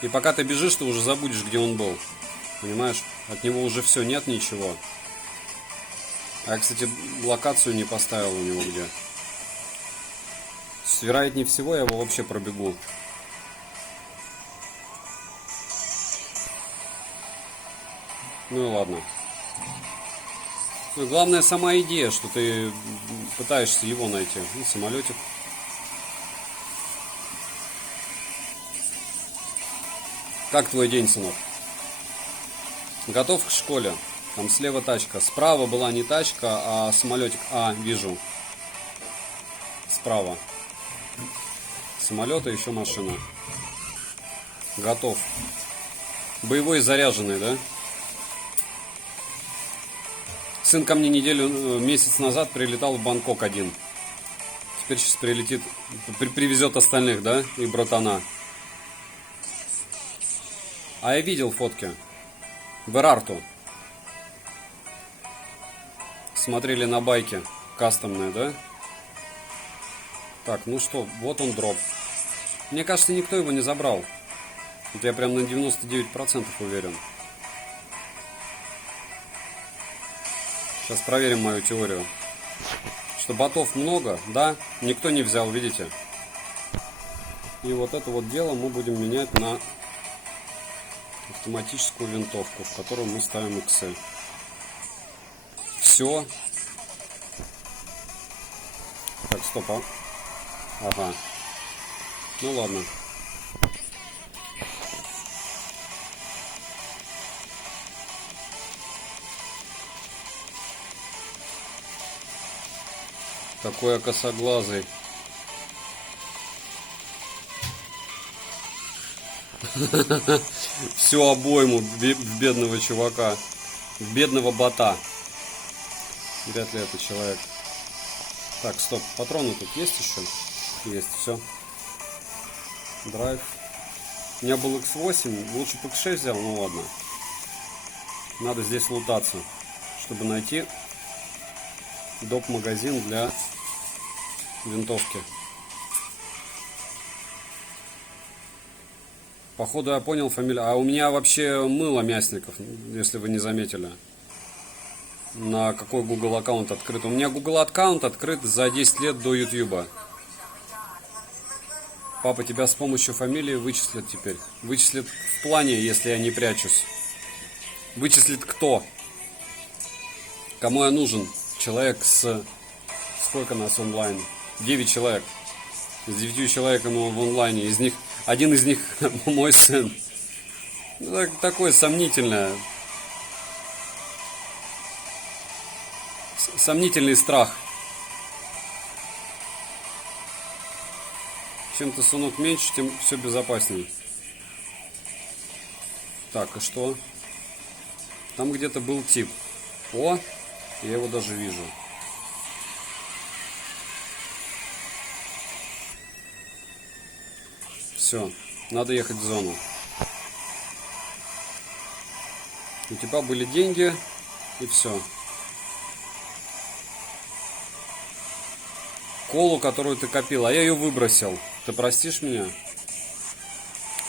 И пока ты бежишь, ты уже забудешь, где он был. Понимаешь? От него уже все, нет ничего. А я, кстати, локацию не поставил у него где. Вероятнее всего, я его вообще пробегу. Ну и ладно. Но главное сама идея, что ты пытаешься его найти. Ну, самолетик. Как твой день, сынок? Готов к школе? Там слева тачка. Справа была не тачка, а самолетик. А, вижу. Справа. Самолет и еще машина. Готов. Боевой заряженный, да? Сын ко мне месяц назад прилетал в Бангкок один. Теперь сейчас прилетит, привезет остальных, да? И братана. А я видел фотки. В Эрарту. Смотрели на байке. Кастомные, да? Так, ну что, вот он дроп. Мне кажется, никто его не забрал. Вот я прям на 99% уверен. Сейчас проверим мою теорию. Что ботов много, да? Никто не взял, видите? И вот это вот дело мы будем менять на автоматическую винтовку, в которую мы ставим иксы. Все. Так, стоп, а? Ага. Ну ладно. Такой я косоглазый. Всю обойму в бедного чувака. В бедного бота. Вряд ли это человек. Так, стоп. Патроны тут есть еще? Есть, все. Драйв. У меня был X8. Лучше бы X6 взял, ну ладно. Надо здесь лутаться, чтобы найти доп-магазин для винтовки. Походу я понял фамилию. А у меня вообще мыло Мясников, если вы не заметили. На какой Google аккаунт открыт? У меня Google аккаунт открыт за 10 лет до YouTube. Папа, тебя с помощью фамилии вычислят теперь. Вычислят в плане, если я не прячусь. Вычислит кто? Кому я нужен? Человек с... Сколько нас онлайн? 9 человек. С 9 человеками в онлайне. Из них... Один из них мой сын. Такое сомнительное. Сомнительный страх. Чем ты, сынок, меньше, тем все безопаснее. Так, и что? Там где-то был тип. О, я его даже вижу. Все, надо ехать в зону. У тебя были деньги, и все. Колу, которую ты копил, а я ее выбросил. Ты простишь меня?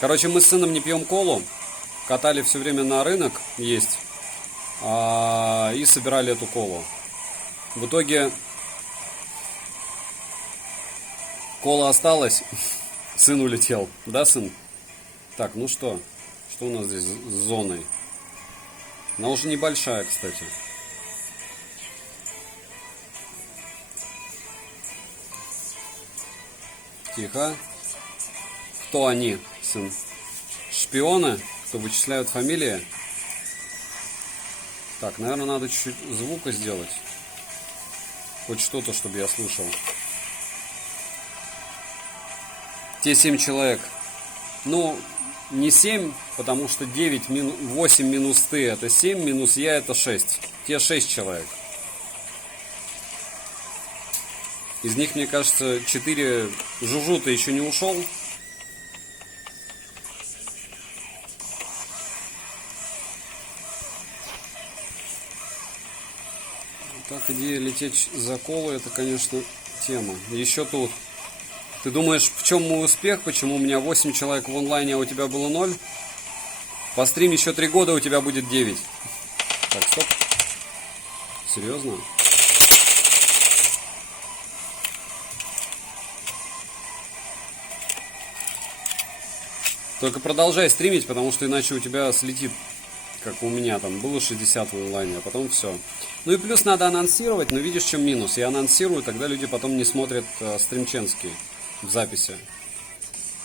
Короче, мы с сыном не пьем колу. Катали все время на рынок есть. И собирали эту колу. В итоге кола осталась. Сын улетел. Да, сын? Так, ну что? Что у нас здесь с зоной? Она уже небольшая, кстати. Тихо. Кто они, сын? Шпионы? Кто вычисляют фамилии? Так, наверное, надо чуть-чуть звука сделать. Хоть что-то, чтобы я слышал. Те 7 человек. Ну, не 7, потому что 8 минус ты это 7, минус я это 6. Те 6 человек. Из них, мне кажется, 4 Жужу-то еще не ушел. Так, идея лететь за колы, это, конечно, тема. Еще тут. Ты думаешь, в чем мой успех? Почему у меня 8 человек в онлайне, а у тебя было 0? Пострим еще 3 года, у тебя будет 9. Так, стоп. Серьезно? Только продолжай стримить, потому что иначе у тебя слетит, как у меня там было 60 в онлайне, а потом все. Ну и плюс надо анонсировать, но видишь, в чем минус. Я анонсирую, тогда люди потом не смотрят стримченский в записи.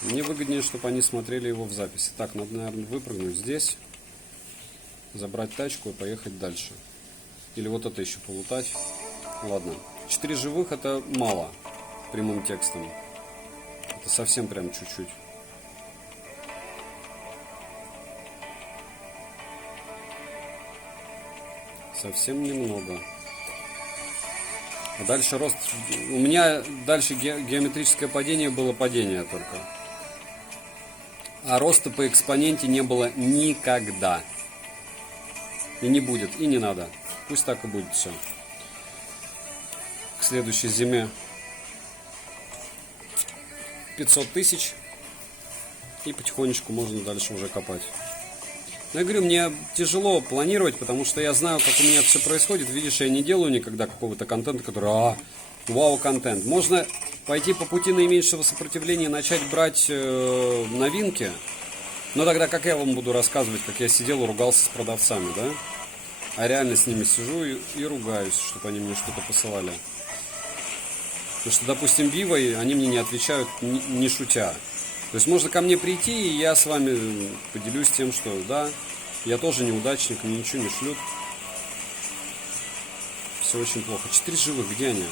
Мне выгоднее, чтобы они смотрели его в записи. Так, надо, наверное, выпрыгнуть здесь, забрать тачку и поехать дальше. Или вот это еще полутать. Ладно. 4 живых это мало прямым текстом. Это совсем прям чуть-чуть. Совсем немного. А дальше рост. У меня дальше геометрическое падение было падение только. А роста по экспоненте не было никогда. И не будет, и не надо. Пусть так и будет все. К следующей зиме 500 тысяч. И потихонечку можно дальше уже копать. Но я говорю, мне тяжело планировать, потому что я знаю, как у меня все происходит. Видишь, я не делаю никогда какого-то контента, который вау-контент. Можно пойти по пути наименьшего сопротивления и начать брать новинки. Но тогда как я вам буду рассказывать, как я сидел и ругался с продавцами, да? А реально с ними сижу и ругаюсь, чтобы они мне что-то посылали. Потому что, допустим, Vivo, они мне не отвечают, не шутя. То есть можно ко мне прийти, и я с вами поделюсь тем, что да, я тоже неудачник, мне ничего не шлют. Все очень плохо. 4 живых, где они?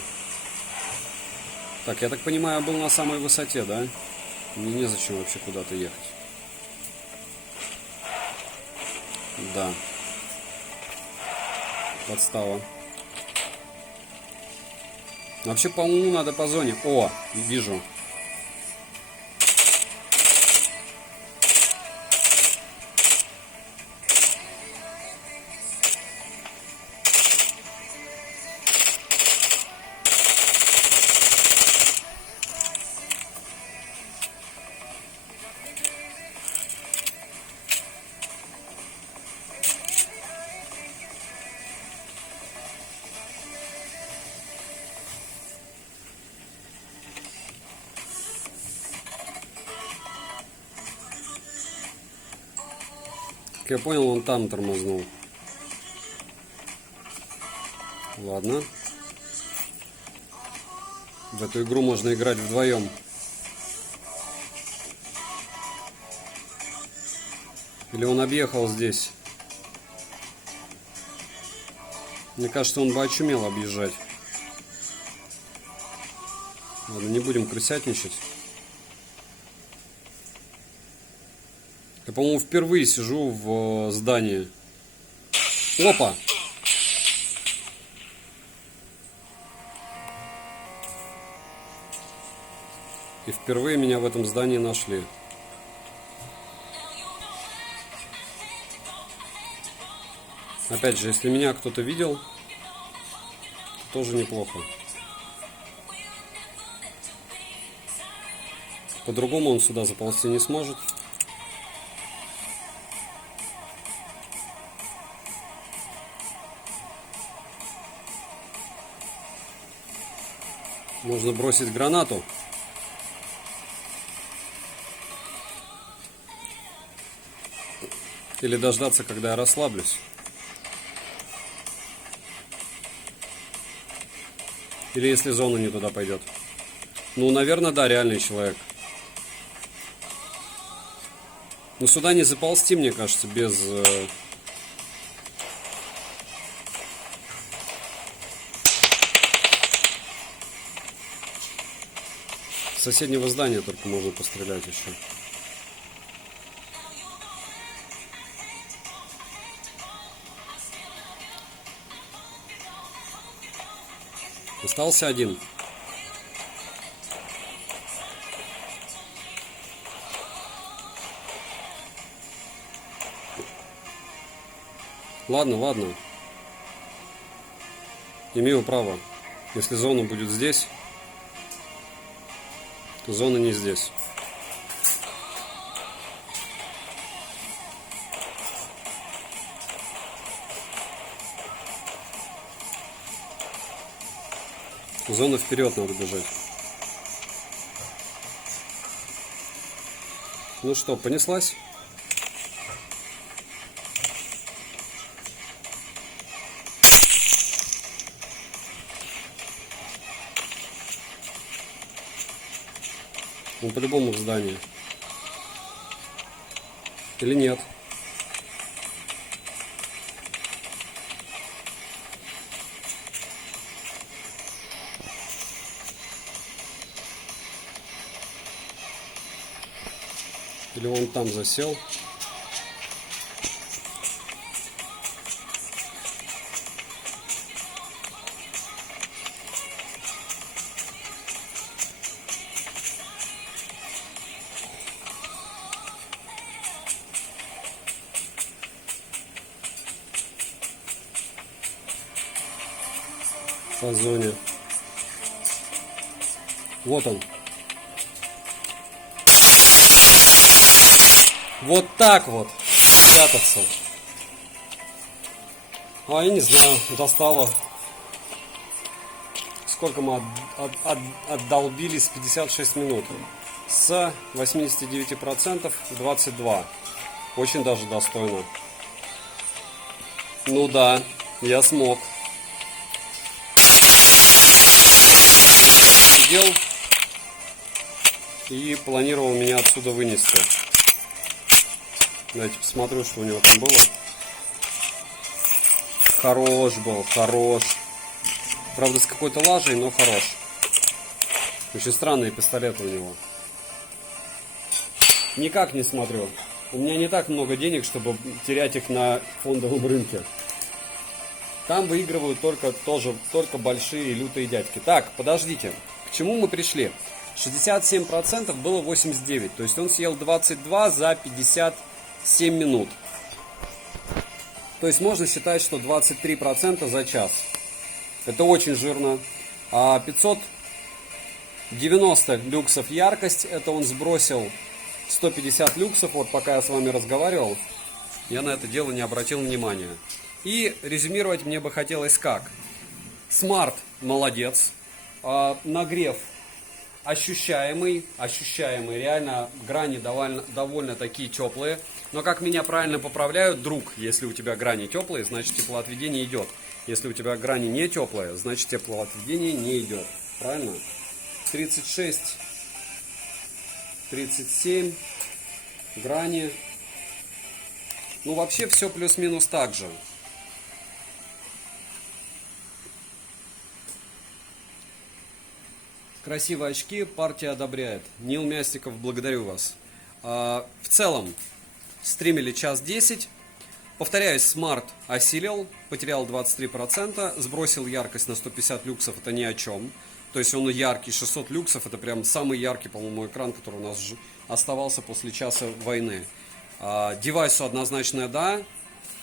Так, я так понимаю, я был на самой высоте, да? Мне незачем вообще куда-то ехать. Да. Подстава. Вообще, по-моему, надо по зоне. О, вижу. Как я понял, он там тормознул. Ладно. В эту игру можно играть вдвоем. Или он объехал здесь? Мне кажется, он бы очумел объезжать. Ладно, не будем крысятничать. Я, по-моему, впервые сижу в здании. Опа! И впервые меня в этом здании нашли. Опять же, если меня кто-то видел, то тоже неплохо. По-другому он сюда заползти не сможет. Можно бросить гранату. Или дождаться, когда я расслаблюсь. Или если зона не туда пойдет. Ну, наверное, да, реальный человек. Но сюда не заползти, мне кажется, без... С соседнего здания только можно пострелять еще. Остался один. Ладно, ладно. Имею право. Если зона будет здесь, то зона не здесь. Зона вперед надо бежать. Ну что, понеслась? Он по-любому в здании. Или нет? Или он там засел? По зоне. Вот он. Вот так вот прятаться. А я не знаю, достало. Сколько мы отдолбились? 56 минут. С 89% 22. Очень даже достойно. Ну да, я смог. Сидел и планировал меня отсюда вынести. Давайте посмотрю, что у него там было. Хорош был, хорош. Правда, с какой-то лажей, но хорош. Очень странные пистолеты у него. Никак не смотрю. У меня не так много денег, чтобы терять их на фондовом рынке. Там выигрывают только большие лютые дядьки. Так, подождите. К чему мы пришли? 67% было 89. То есть он съел 22 за 57 минут. То есть можно считать, что 23% за час. Это очень жирно. А 590 люксов яркость. Это он сбросил 150 люксов. Вот пока я с вами разговаривал, я на это дело не обратил внимания. И резюмировать мне бы хотелось как. Смарт молодец. Нагрев ощущаемый, реально грани довольно такие теплые. Но как меня правильно поправляют, друг, если у тебя грани теплые, значит теплоотведение идет. Если у тебя грани не теплые, значит теплоотведение не идет. Правильно? 36, 37 грани. Ну вообще все плюс-минус так же. Красивые очки, партия одобряет. Нил Мясников, благодарю вас. В целом, стримили час 10. Повторяюсь, смарт осилил, потерял 23%, сбросил яркость на 150 люксов, это ни о чем. То есть он яркий, 600 люксов, это прям самый яркий, по-моему, экран, который у нас оставался после часа войны. Девайсу однозначно да.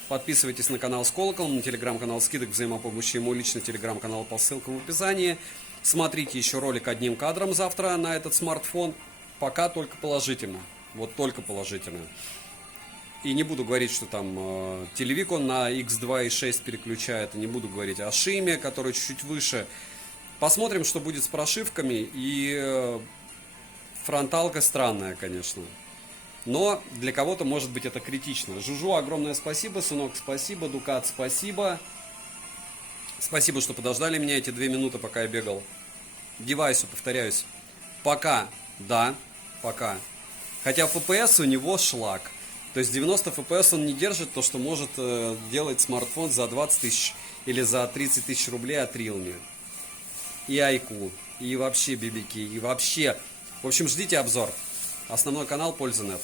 Подписывайтесь на канал с колоколом, на телеграм-канал скидок взаимопомощи, мой личный телеграм-канал по ссылкам в описании. Смотрите еще ролик одним кадром завтра на этот смартфон. Пока только положительно. Вот только положительно. И не буду говорить, что там телевик он на X2.6 переключает. И не буду говорить о шиме, который чуть-чуть выше. Посмотрим, что будет с прошивками. И фронталка странная, конечно. Но для кого-то, может быть, это критично. Жужу, огромное спасибо. Сынок, спасибо. Дукат, спасибо. Спасибо, что подождали меня эти 2 минуты, пока я бегал. Девайсу, повторяюсь, пока, да, пока. Хотя FPS у него шлак. То есть 90 FPS он не держит то, что может делать смартфон за 20 тысяч или за 30 тысяч рублей от Realme. И iQOO, и вообще BBK, и вообще. В общем, ждите обзор. Основной канал Польза.нет.